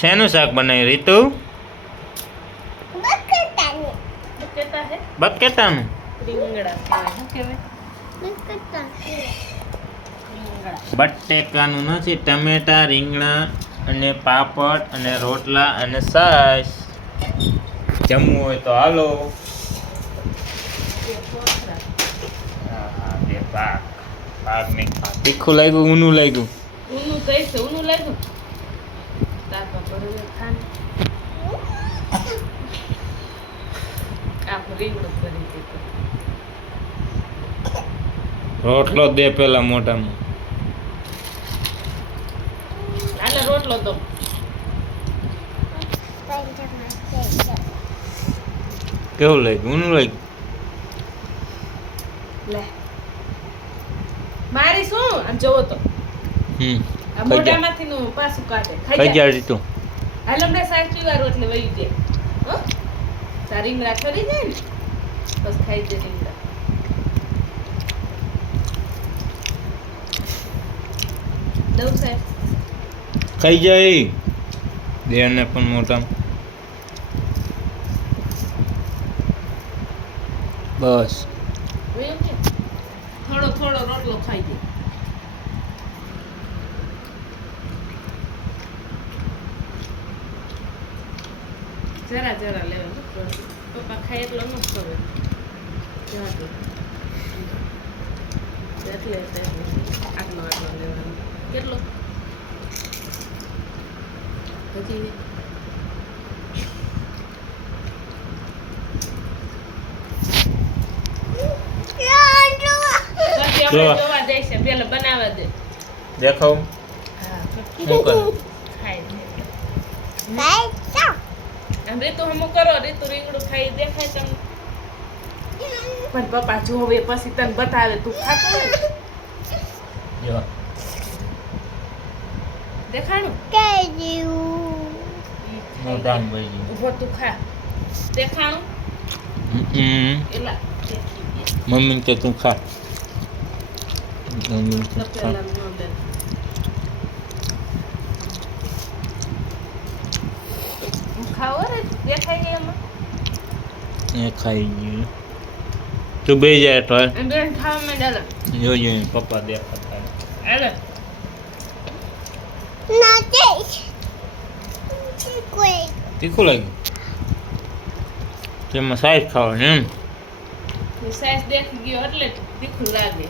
શેનું શાક બનાવ્યું? રીતુ? બકેટાનું. બટેકાનું નથી ટમેટા રીંગણા અને પાપડ અને રોટલા અને સાસ. જમવું હોય તો હાલો. તીખું લાગ્યું ઊનું લાગ્યું. ઊનું કઈ છે? ઊનું લાગ્યું? ખાને રોટલો દે પેલા મોટામાં રોટલો દો કેવું લાગ્યું? ઊનું લાગ્યું? લે. મારી શું? આમ જોવો તો. હમ મોઢામાંથી નું પાછું કાઢે. ખાઈ ગયા રીતુ. હાલ હમણાં શાક વાર એટલે વહી જાય. તારી રીંગણા ખરી જાય ને? બસ ખાઈ દે રીંગણા દઉં સાહેબ. ખાઈ જાય. દેહને પણ મોટા. બસ. થોડો થોડો રોટલો ખાઈ દે જરા જરા લેવાનું પપ્પા ખાય એટલો ન ખબર જવાતું. એટલે આટલો આટલો લેવાનો. કેટલો? હજી દેખાવ. હા શું કરે? રીતુ હમું કરો રીતુ રીંગણું ખાઈ દેખાય તમને પણ પપ્પા જોવે પછી તને બતાવે તું ખાતો હોય ને. જો. દેખાણું? મોટામાં ભાઈ ઊભો તું ખા. દેખાણું? એલા. મમ્મી કે તું ખા. મમ્મી કે ખા તપેલામાં ન દે. હું ખાવો રે દેખાય છે એમાં. ખાઈ ગયું. તું બે જાય તો હાલ. બેન ખાવા માંડે જોજો એના પપ્પા દેખાતા અરે તીખું લાગ્યું? તેમાં સાઈઝ ખાવાની એમ. સાઈઝ દેખી ગયો એટલે તીખું લાગે.